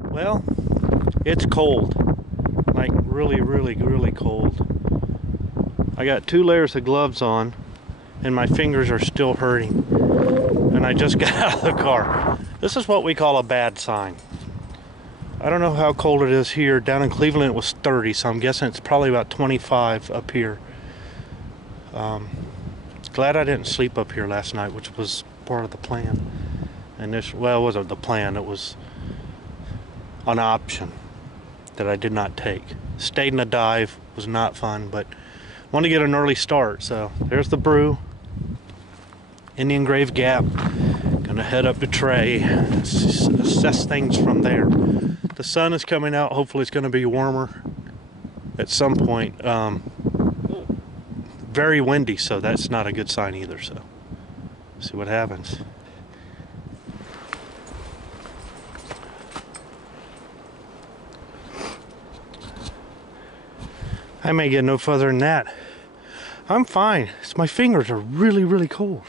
Well, it's cold. Like really, really, really cold. I got 2 layers of gloves on and my fingers are still hurting. And I just got out of the car. This is what we call a bad sign. I don't know how cold it is here. Down in Cleveland it was 30, so I'm guessing it's probably about 25 up here. Glad I didn't sleep up here last night, which was part of the plan. And this, well, it wasn't the plan, it was an option that I did not take. Stayed in a dive, was not fun, but wanted to get an early start. So there's the brew, Indian Grave Gap. Gonna head up to Trey, assess things from there. The sun is coming out. Hopefully it's gonna be warmer at some point. Very windy, so that's not a good sign either. So see what happens. I may get no further than that. I'm fine. It's my fingers are really, really cold.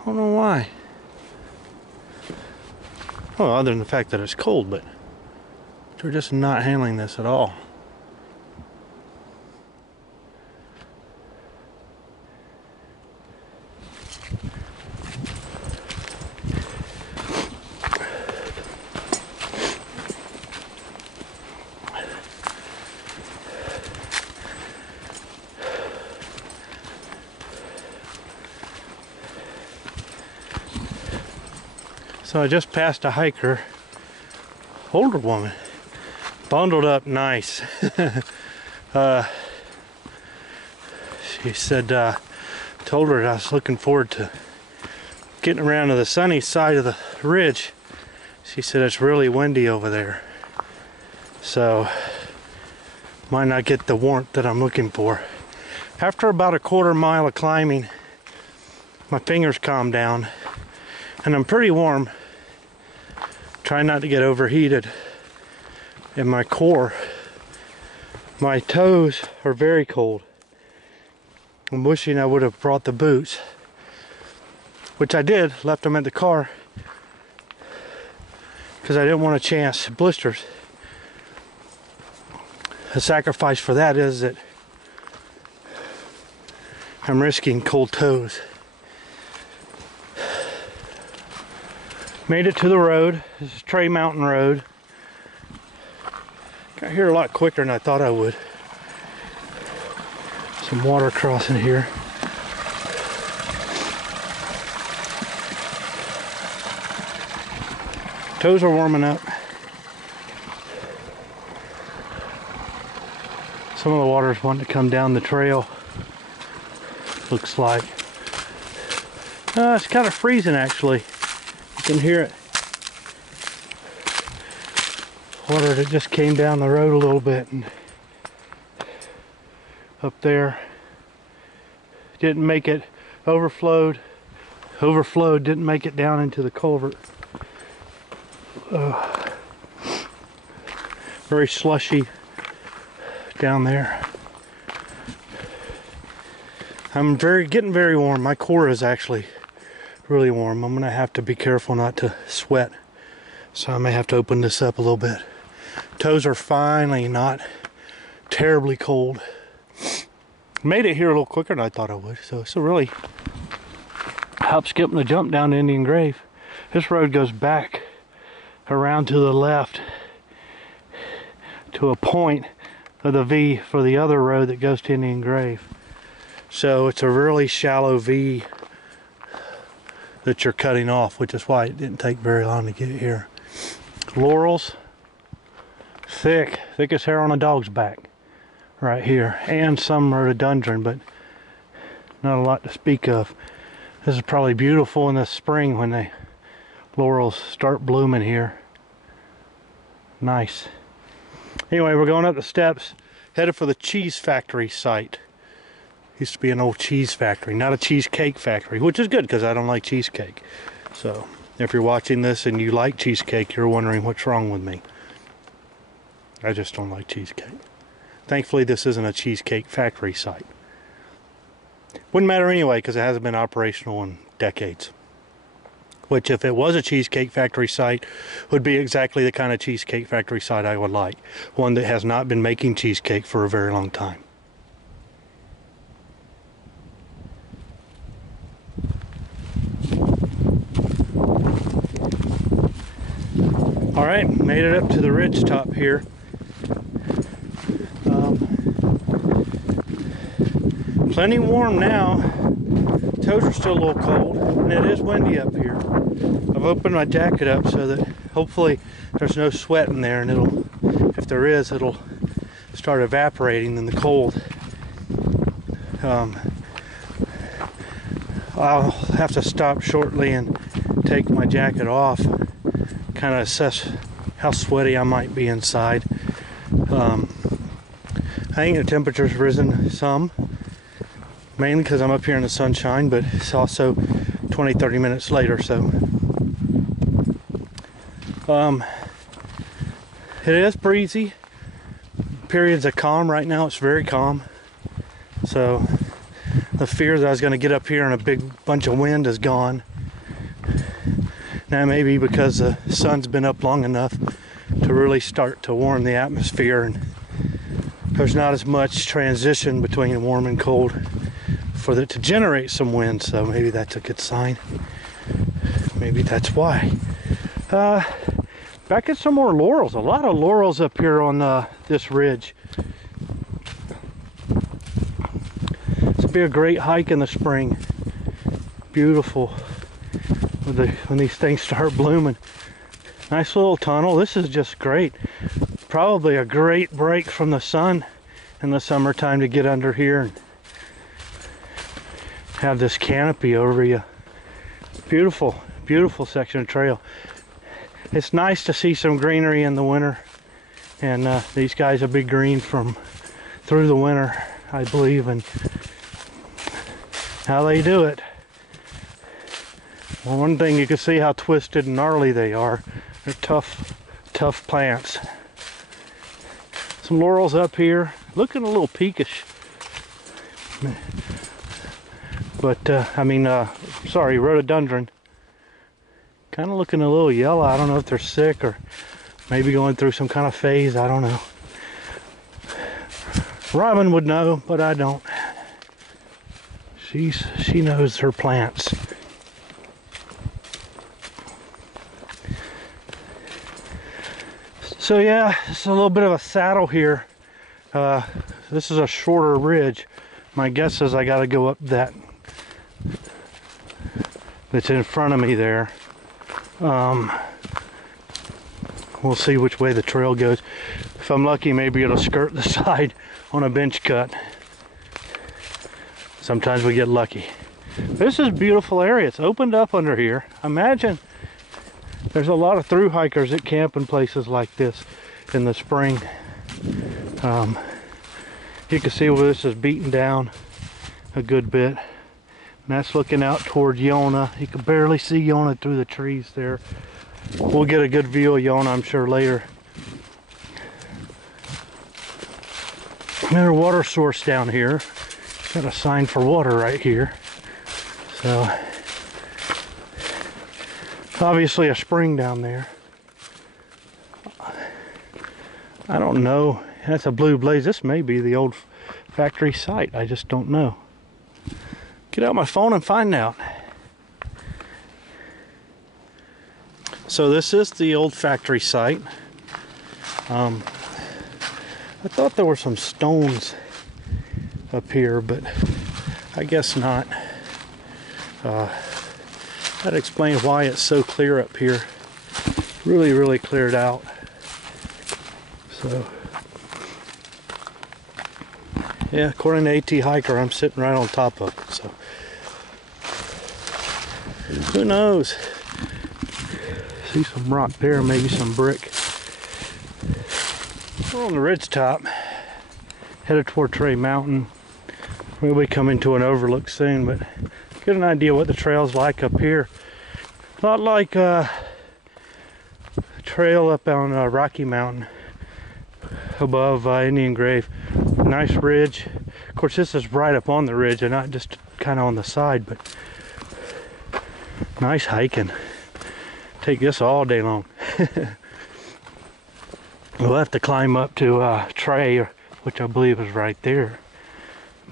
I don't know why. Well, other than the fact that it's cold, but they're just not handling this at all. So I just passed a hiker, older woman, bundled up nice. She said, told her I was looking forward to getting around to the sunny side of the ridge. She said it's really windy over there, so might not get the warmth that I'm looking for. After about a quarter mile of climbing, my fingers calmed down and I'm pretty warm. Try not to get overheated. In my core, my toes are very cold. I'm wishing I would have brought the boots, which I did, left them at the car because I didn't want a chance. Blisters. The sacrifice for that is that I'm risking cold toes. Made it to the road. This is Trey Mountain Road. Got here a lot quicker than I thought I would. Some water crossing here. Toes are warming up. Some of the water is wanting to come down the trail. Looks like. It's kind of freezing actually. You can hear it. Water that just came down the road a little bit and up there. Didn't make it, overflowed, didn't make it down into the culvert. Very slushy down there. I'm getting very warm. My core is actually really warm. I'm gonna have to be careful not to sweat, so I may have to open this up a little bit. Toes are finally not terribly cold. Made it here a little quicker than I thought I would, so it's a really hop, skip, and a jump down to Indian Grave. This road goes back around to the left to a point of the V for the other road that goes to Indian Grave. So it's a really shallow V that you're cutting off, which is why it didn't take very long to get here. Laurels, thick as hair on a dog's back right here, and some rhododendron, but not a lot to speak of. This is probably beautiful in the spring when the laurels start blooming here. Nice. Anyway, we're going up the steps, headed for the cheese factory site. Used to be an old cheese factory, not a cheesecake factory, which is good because I don't like cheesecake. So if you're watching this and you like cheesecake, you're wondering what's wrong with me. I just don't like cheesecake. Thankfully, this isn't a cheesecake factory site. Wouldn't matter anyway because it hasn't been operational in decades. which if it was a Cheesecake Factory site would be exactly the kind of Cheesecake Factory site I would like. One that has not been making cheesecake for a very long time. All right, made it up to the ridge top here. Plenty warm now. Toes are still a little cold, and it is windy up here. I've opened my jacket up so that hopefully there's no sweat in there, and if there is, it'll start evaporating in the cold. I'll have to stop shortly and take my jacket off, kind of assess how sweaty I might be inside. I think the temperature's risen some, mainly because I'm up here in the sunshine, but it's also 20-30 minutes later, so it is breezy. Periods of calm. Right now it's very calm, so the fear that I was going to get up here and a big bunch of wind is gone. Now maybe because the sun's been up long enough to really start to warm the atmosphere, and there's not as much transition between warm and cold for it to generate some wind, so maybe that's a good sign. Maybe that's why. Back at some more laurels. A lot of laurels up here on this ridge. This will be a great hike in the spring. Beautiful when these things start blooming. Nice little tunnel. This is just great. Probably a great break from the sun in the summertime to get under here and have this canopy over you. Beautiful, beautiful section of trail. It's nice to see some greenery in the winter, and these guys will be green through the winter, I believe, and how they do it. Well, one thing, you can see how twisted and gnarly they are. They're tough plants. Some laurels up here, looking a little peakish. But, sorry, rhododendron. Kind of looking a little yellow. I don't know if they're sick or maybe going through some kind of phase. I don't know. Robin would know, but I don't. She knows her plants. So yeah, it's a little bit of a saddle here. This is a shorter ridge. My guess is I got to go up that's in front of me there. We'll see which way the trail goes. If I'm lucky, maybe it'll skirt the side on a bench cut. Sometimes we get lucky. This is a beautiful area. It's opened up under here. Imagine there's a lot of through hikers that camp in places like this in the spring. You can see where this is beaten down a good bit. And that's looking out toward Yonah. You can barely see Yonah through the trees there. We'll get a good view of Yonah, I'm sure, later. Another water source down here. Got a sign for water right here. So, obviously a spring down there. I don't know. That's a blue blaze. This may be the old factory site. I just don't know. Get out my phone and find out. So this is the old factory site. I thought there were some stones up here, but I guess not. That explains why it's so clear up here. Really, really cleared out. So, yeah, according to AT Hiker, I'm sitting right on top of it. So, who knows? See some rock there, maybe some brick. We're on the ridge top, headed toward Trey Mountain. We'll be coming to an overlook soon, but get an idea what the trail's like up here. Not like a trail up on Rocky Mountain above Indian Grave. Nice ridge. Of course, this is right up on the ridge and not just kind of on the side, but nice hiking. Take this all day long. We'll have to climb up to Trey, which I believe is right there.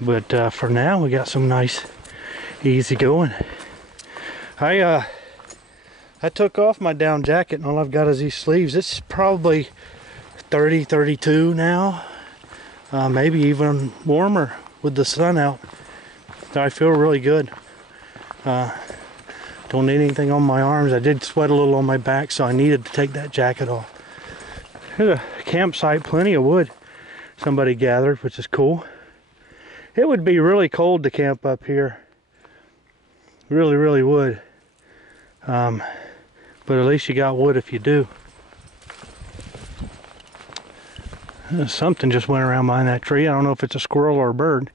But for now, we got some nice, easy going. I took off my down jacket, and all I've got is these sleeves. It's probably 30, 32 now. Maybe even warmer with the sun out. I feel really good. Don't need anything on my arms. I did sweat a little on my back, so I needed to take that jacket off. There's a campsite, plenty of wood somebody gathered, which is cool. It would be really cold to camp up here. Really, really would. But at least you got wood if you do. Something just went around behind that tree. I don't know if it's a squirrel or a bird.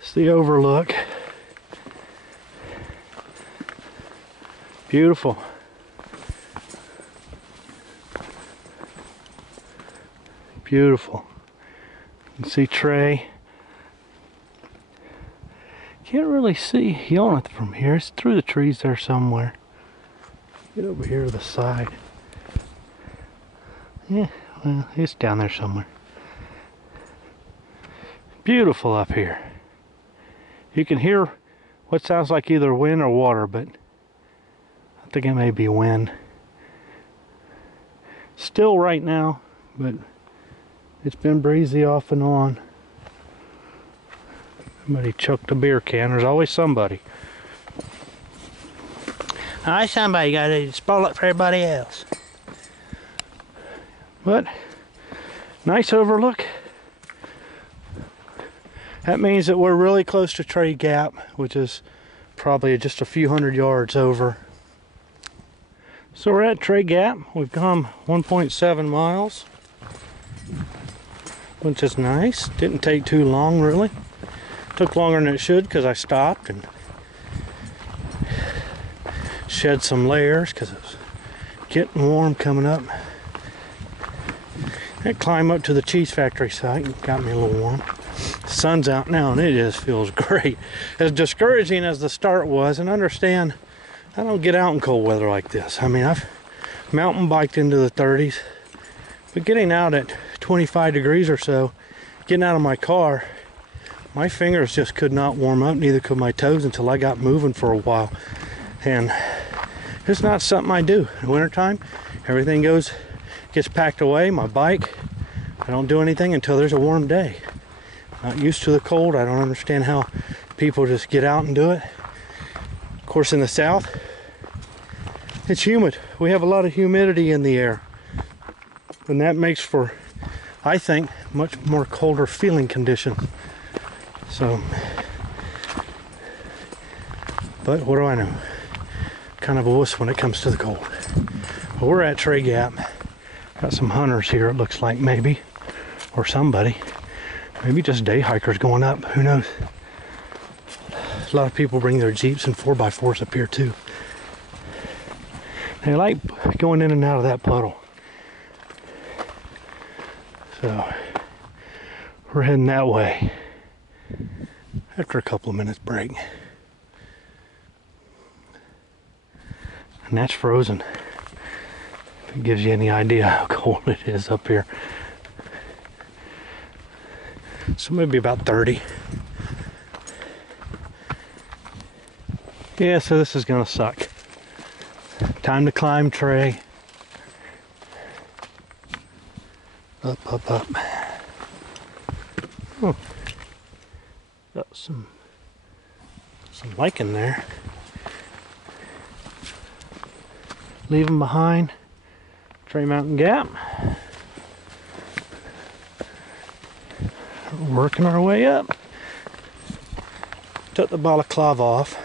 It's the overlook. Beautiful. Beautiful. You can see Trey. Can't really see Yoneth from here. It's through the trees there somewhere. Get over here to the side. Yeah, well, it's down there somewhere. Beautiful up here. You can hear what sounds like either wind or water, but I think it may be wind. Still right now, but it's been breezy off and on. Somebody chucked a beer can. There's always somebody. Alright, somebody got to spoil it for everybody else. But nice overlook. That means that we're really close to Trey Gap, which is probably just a few hundred yards over. So we're at Trey Gap. We've come 1.7 miles, which is nice. Didn't take too long, really. Took longer than it should because I stopped and shed some layers because it was getting warm coming up. I climbed up to the cheese factory site and got me a little warm. The sun's out now and it just feels great. As discouraging as the start was, and understand, I don't get out in cold weather like this. I mean, I've mountain biked into the 30s, but getting out at 25 degrees or so, getting out of my car, my fingers just could not warm up, neither could my toes until I got moving for a while. And it's not something I do. In wintertime, everything gets packed away, my bike. I don't do anything until there's a warm day. Not used to the cold. I don't understand how people just get out and do it. Of course, in the south, it's humid. We have a lot of humidity in the air. And that makes for, I think, much more colder feeling conditions. So, but what do I know? Kind of a wuss when it comes to the cold. But we're at Trey Gap. Got some hunters here, it looks like, maybe. Or somebody. Maybe just day hikers going up. Who knows? A lot of people bring their Jeeps and 4x4s up here too. They like going in and out of that puddle. So we're heading that way after a couple of minutes break. And that's frozen. If it gives you any idea how cold it is up here. So maybe about 30. Yeah, so this is gonna suck. Time to climb Trey. Up, up, up. Oh. Got some lichen there. Leaving behind Trey Mountain Gap. Working our way up. Took the balaclava off.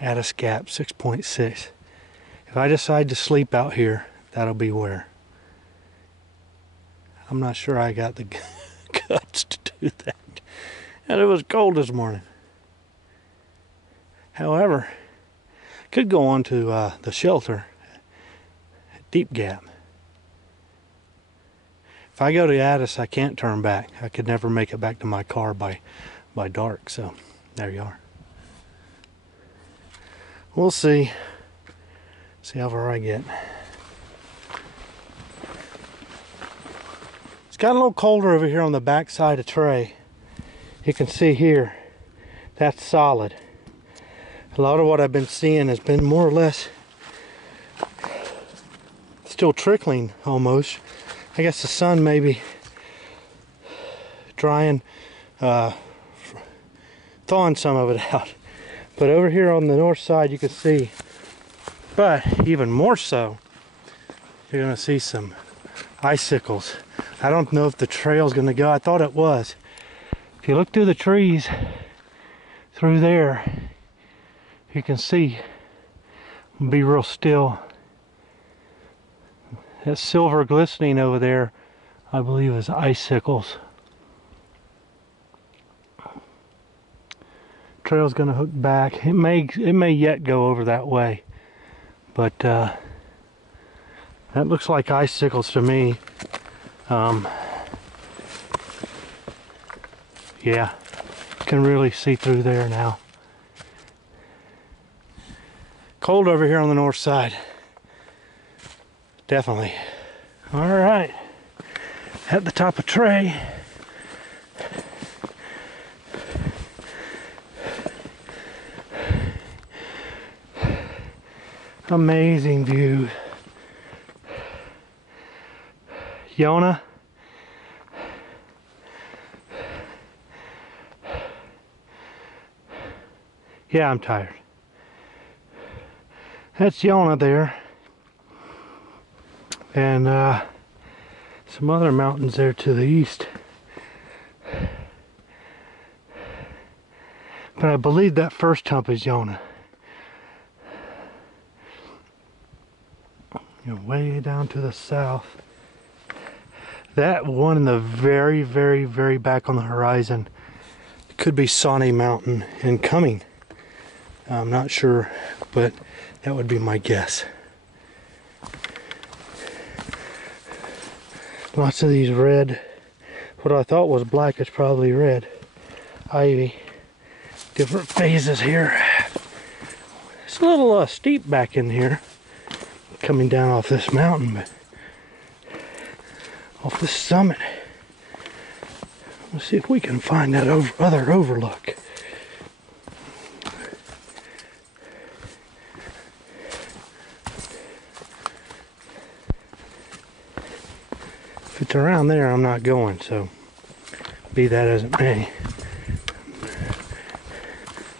Addis Gap 6.6. If I decide to sleep out here, that'll be where. I'm not sure I got the guts to do that. And it was cold this morning. However, could go on to the shelter at Deep Gap. If I go to Addis, I can't turn back. I could never make it back to my car by dark. So there you are. We'll see. See how far I get. It's got a little colder over here on the back side of Trey. You can see here, that's solid. A lot of what I've been seeing has been more or less still trickling almost. I guess the sun may be drying, thawing some of it out. But over here on the north side you can see, but even more so, you're gonna see some icicles. I don't know if the trail's gonna go. I thought it was. If you look through the trees through there, you can see, be real still. That silver glistening over there, I believe, is icicles. Trail's gonna hook back. It may yet go over that way, but that looks like icicles to me. Yeah, you can really see through there now. Cold over here on the north side. Definitely. All right, at the top of Trey. Amazing view. Yonah. Yeah, I'm tired. That's Yonah there. And some other mountains there to the east. But I believe that first hump is Yonah. You know, way down to the south. That one in the very, very, very back on the horizon could be Sawney Mountain incoming. I'm not sure, but that would be my guess. Lots of these red, what I thought was black is probably red. Ivy. Different phases here. It's a little steep back in here, coming down off this mountain, but off this summit. Let's see if we can find that other overlook. If it's around there, I'm not going, so be that as it may.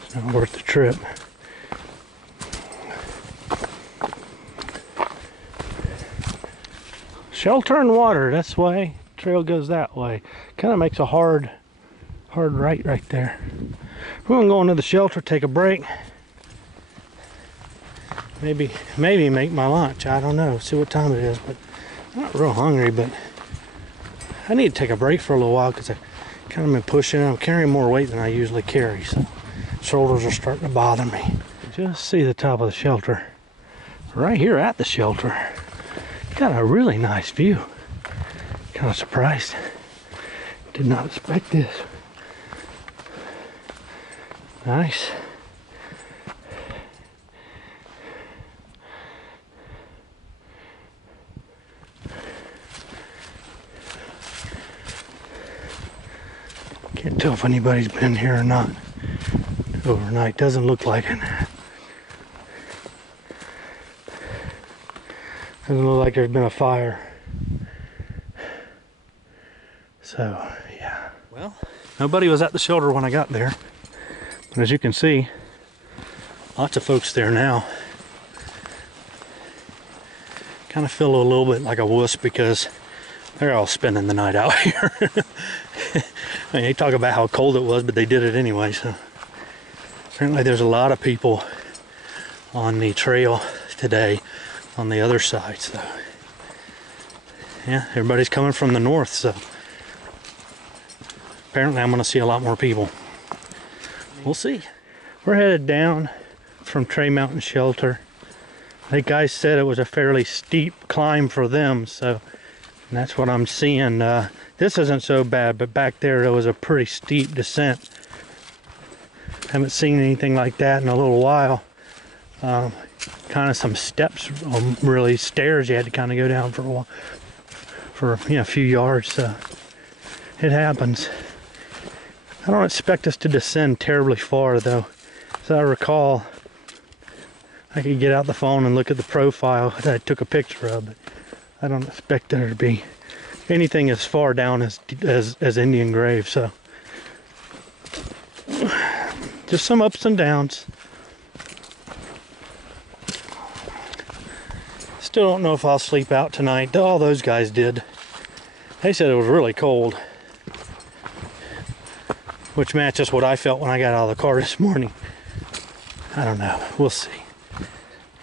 It's not worth the trip. Shelter and water, that's why trail goes that way. Kind of makes a hard right there. We're gonna go into the shelter, take a break. Maybe make my lunch. I don't know. See what time it is, but I'm not real hungry. But I need to take a break for a little while because I kind of been pushing. I'm carrying more weight than I usually carry, so shoulders are starting to bother me. Just see the top of the shelter. Right here at the shelter. Got a really nice view. Kind of surprised. Did not expect this. Nice. Can't tell if anybody's been here or not overnight. Doesn't look like it. Doesn't look like there's been a fire. So, yeah. Well, nobody was at the shelter when I got there. But as you can see, lots of folks there now. Kind of feel a little bit like a wuss because they're all spending the night out here. I mean, they talk about how cold it was, but they did it anyway. So apparently there's a lot of people on the trail today on the other side. So yeah, everybody's coming from the north. So apparently I'm going to see a lot more people. We'll see. We're headed down from Trey Mountain Shelter. The guys said it was a fairly steep climb for them, so And that's what I'm seeing. This isn't so bad, but back there was a pretty steep descent. Haven't seen anything like that in a little while. Kind of some steps, really stairs you had to kind of go down for a while, for a few yards. So it happens. I don't expect us to descend terribly far though. As I recall, I could get out the phone and look at the profile that I took a picture of, but I don't expect there to be anything as far down as Indian Grave. So just some ups and downs. Still don't know if I'll sleep out tonight. All those guys did. They said it was really cold, which matches what I felt when I got out of the car this morning. I don't know. We'll see.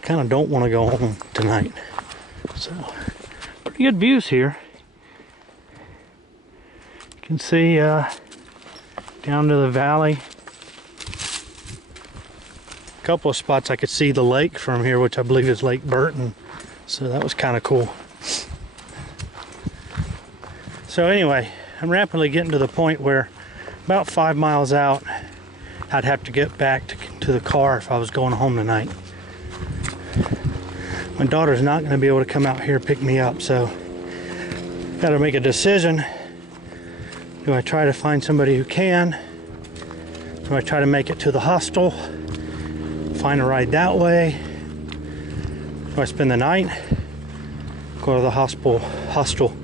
Kind of don't want to go home tonight. So, pretty good views here. You can see down to the valley. A couple of spots I could see the lake from here, which I believe is Lake Burton. So that was kind of cool. So anyway, I'm rapidly getting to the point where about 5 miles out, I'd have to get back to the car if I was going home tonight. My daughter's not going to be able to come out here and pick me up, so got to make a decision. Do I try to find somebody who can? Do I try to make it to the hostel? Find a ride that way? Do I spend the night? Go to the hostel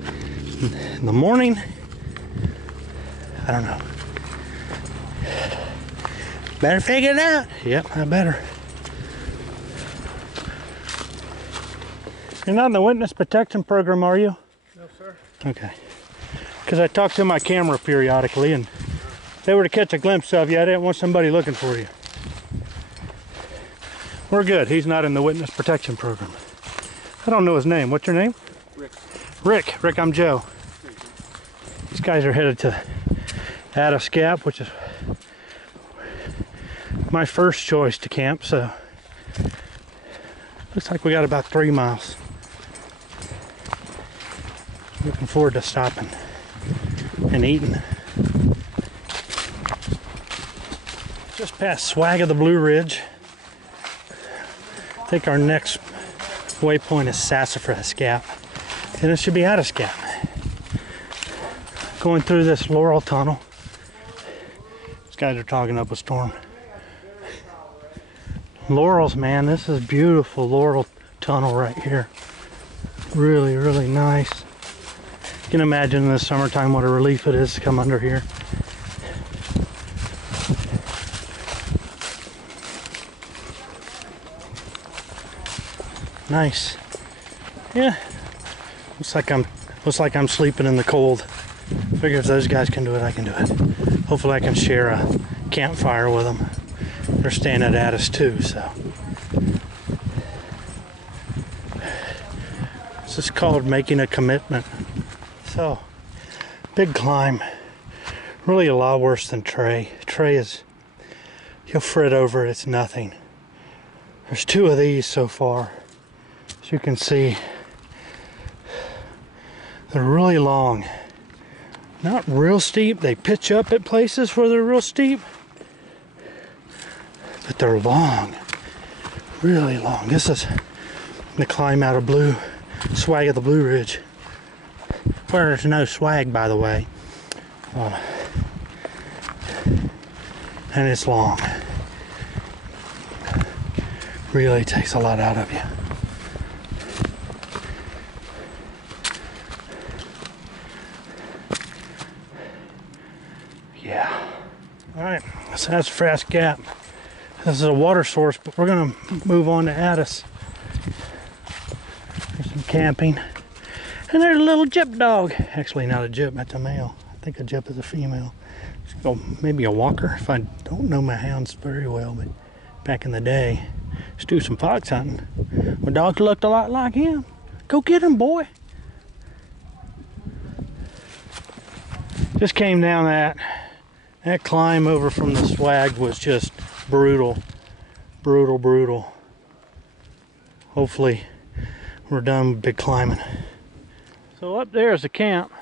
in the morning? I don't know. Better figure it out. Yep, I better. You're not in the witness protection program, are you? No, sir. Okay. Because I talk to my camera periodically, and if they were to catch a glimpse of you, I didn't want somebody looking for you. We're good. He's not in the witness protection program. I don't know his name. What's your name? Rick. Rick, I'm Joe. These guys are headed to Addis Gap, which is my first choice to camp, so looks like we got about 3 miles. Looking forward to stopping and eating. Just past Swag of the Blue Ridge. I think our next waypoint is Sassafras Gap, and it should be Addis Gap. Going through this Laurel Tunnel. These guys are talking up a storm. Laurels, man, this is beautiful. Laurel Tunnel right here. Really, really nice. You can imagine in the summertime what a relief it is to come under here. Nice. Yeah. Looks like I'm sleeping in the cold. Figure if those guys can do it, I can do it. Hopefully I can share a campfire with them. They're staying at Addis too, so. This is called making a commitment. So, big climb. Really a lot worse than Trey. Trey is, you'll fret over it, it's nothing. There's 2 of these so far. As you can see, they're really long. Not real steep. They pitch up at places where they're real steep. But they're long. Really long. This is the climb out of Swag of the Blue Ridge. Where there's no swag, by the way. And it's long. Really takes a lot out of you. Yeah. Alright, Sassafras Gap. This is a water source, but we're going to move on to Addis. There's some camping. And there's a little gyp dog. Actually, not a gyp, that's a male. I think a gyp is a female. Oh, maybe a walker, if I don't know my hounds very well, but back in the day, used to do some fox hunting. My dogs looked a lot like him. Go get him, boy. Just came down that climb over from the Swag was just brutal. Hopefully we're done with big climbing. So up there is the camp.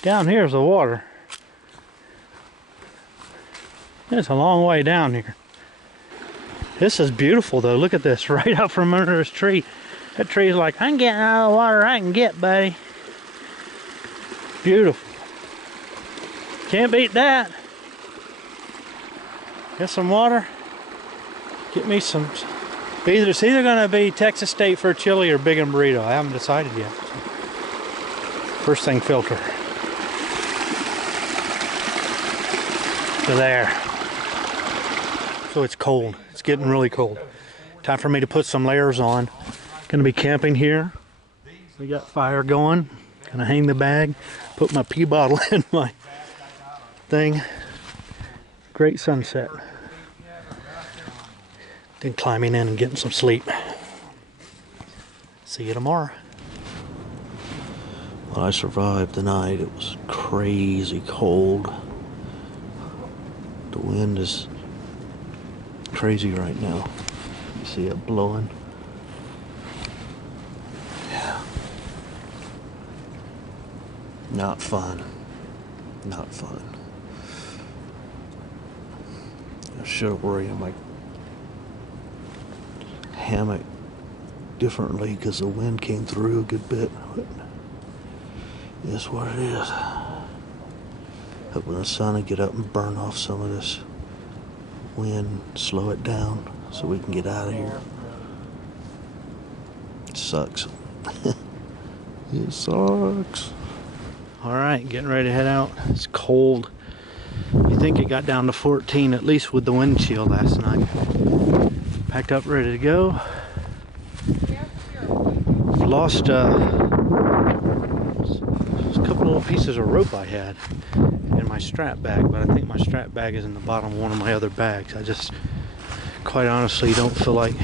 Down here is the water. It's a long way down here. This is beautiful though. Look at this, right out from under this tree. That tree's like, I'm getting all the water I can get, buddy. Beautiful. Can't beat that. Get some water. Get me some. It's either going to be Texas State for chili or Big and Burrito. I haven't decided yet. First thing, filter. So there. So it's cold. It's getting really cold. Time for me to put some layers on. Gonna be camping here. We got fire going. Gonna hang the bag. Put my pee bottle in my thing. Great sunset. Then climbing in and getting some sleep. See you tomorrow. Well, I survived the night. It was crazy cold. The wind is crazy right now. You see it blowing. Yeah. Not fun. Not fun. I should have worried my hammock differently because the wind came through a good bit. But it is what it is. Hoping the sun will get up and burn off some of this wind, slow it down so we can get out of here. It sucks. It sucks. Alright, getting ready to head out. It's cold. You think it got down to 14 at least with the wind chill last night. Packed up, ready to go. Lost a couple little pieces of rope I had in my strap bag, but I think my strap bag is in the bottom of one of my other bags. I just quite honestly don't feel like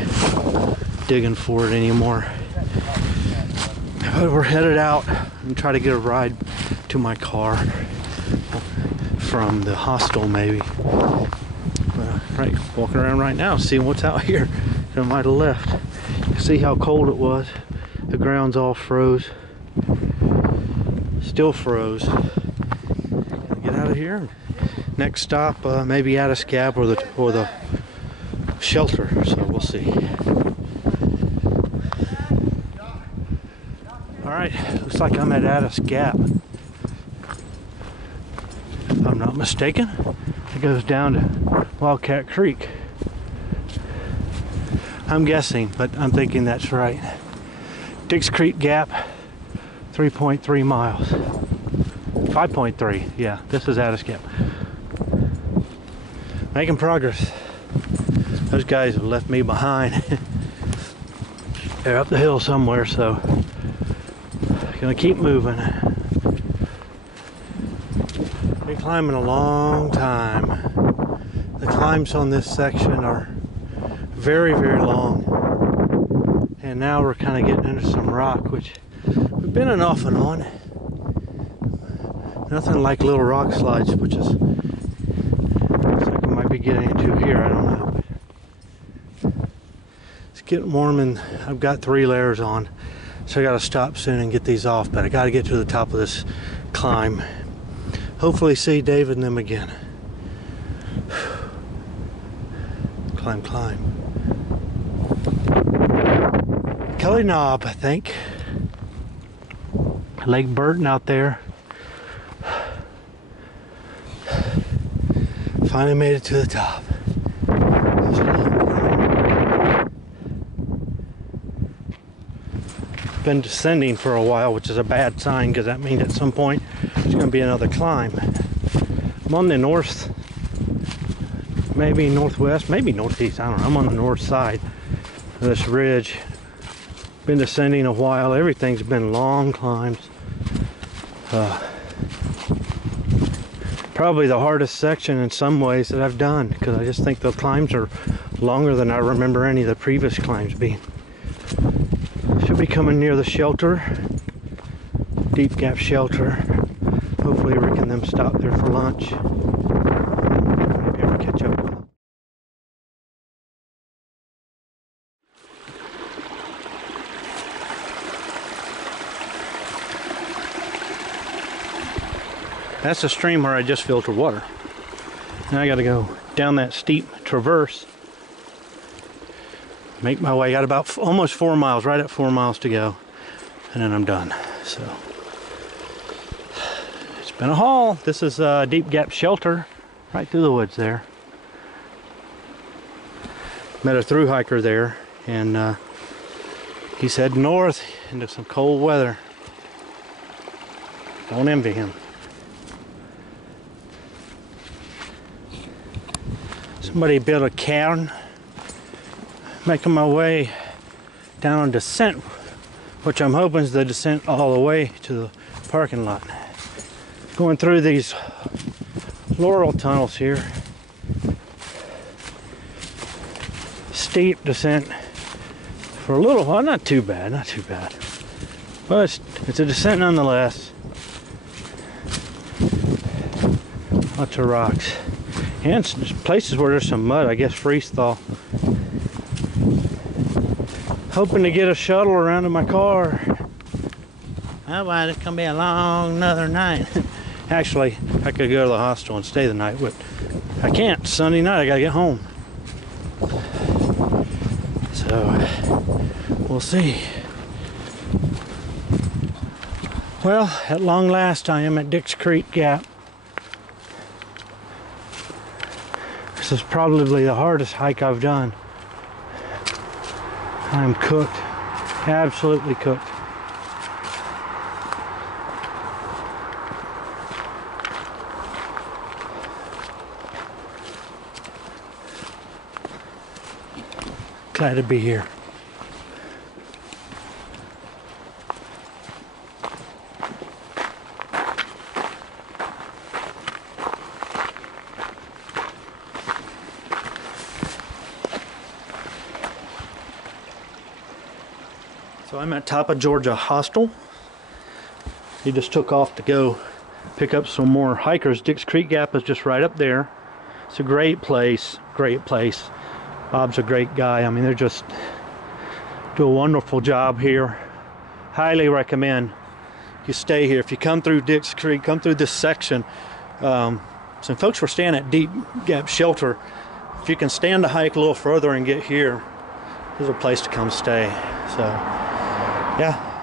digging for it anymore. But we're headed out and try to get a ride to my car from the hostel maybe. Right, walking around right now, seeing what's out here. I might have left. You can see how cold it was. The ground's all froze. Still froze. Get out of here. Next stop, maybe Addis Gap or the shelter. So we'll see. All right, looks like I'm at Addis Gap. If I'm not mistaken, it goes down to Wildcat Creek. I'm guessing, but I'm thinking that's right. Dix Creek Gap, 3.3 miles. 5.3, yeah, this is Addis Gap. Making progress. Those guys have left me behind. They're up the hill somewhere, so gonna keep moving. Been climbing a long time. The climbs on this section are very, very long. And now we're kind of getting into some rock, which we've been an off and on. Nothing like little rock slides, which is looks like we might be getting into here. I don't know. It's getting warm, and I've got 3 layers on, so I got to stop soon and get these off. But I got to get to the top of this climb. Hopefully, see David and them again. Climb, climb. Kelly Knob, I think. Lake Burton out there. Finally made it to the top. Been descending for a while, which is a bad sign because that means at some point there's going to be another climb. I'm on the north, maybe northwest, maybe northeast, I don't know. I'm on the north side of this ridge. Been descending a while. Everything's been long climbs. Probably the hardest section in some ways that I've done, because I just think the climbs are longer than I remember any of the previous climbs being. Should be coming near the shelter, Deep Gap Shelter. Hopefully Rick and them stop there for lunch. Maybe ever catch up with them. That's the stream where I just filtered water. Now I got to go down that steep traverse, make my way. Got about almost 4 miles, right at 4 miles to go, and then I'm done. So it's been a haul. This is a deep gap shelter right through the woods there. Met a through hiker there, and he's heading north into some cold weather. Don't envy him. Somebody built a cairn. Making my way down a descent, which I'm hoping is the descent all the way to the parking lot. Going through these laurel tunnels here. Steep descent for a little while. Not too bad, not too bad. But it's a descent nonetheless. Lots of rocks. And places where there's some mud, I guess freeze thaw. Hoping to get a shuttle around to my car. Otherwise it's gonna be a long another night. Actually, I could go to the hostel and stay the night, but I can't. Sunday night I gotta get home. So we'll see. Well, at long last I am at Dix Creek Gap. This is probably the hardest hike I've done. I'm cooked, absolutely cooked. Glad to be here. So I'm at Top of Georgia Hostel. He just took off to go pick up some more hikers. Dix Creek Gap is just right up there. It's a great place, great place. Bob's a great guy. I mean, they're just do a wonderful job here. Highly recommend you stay here. If you come through Dix Creek, come through this section. Some folks were staying at Deep Gap Shelter. If you can stand to hike a little further and get here, there's a place to come stay. So yeah,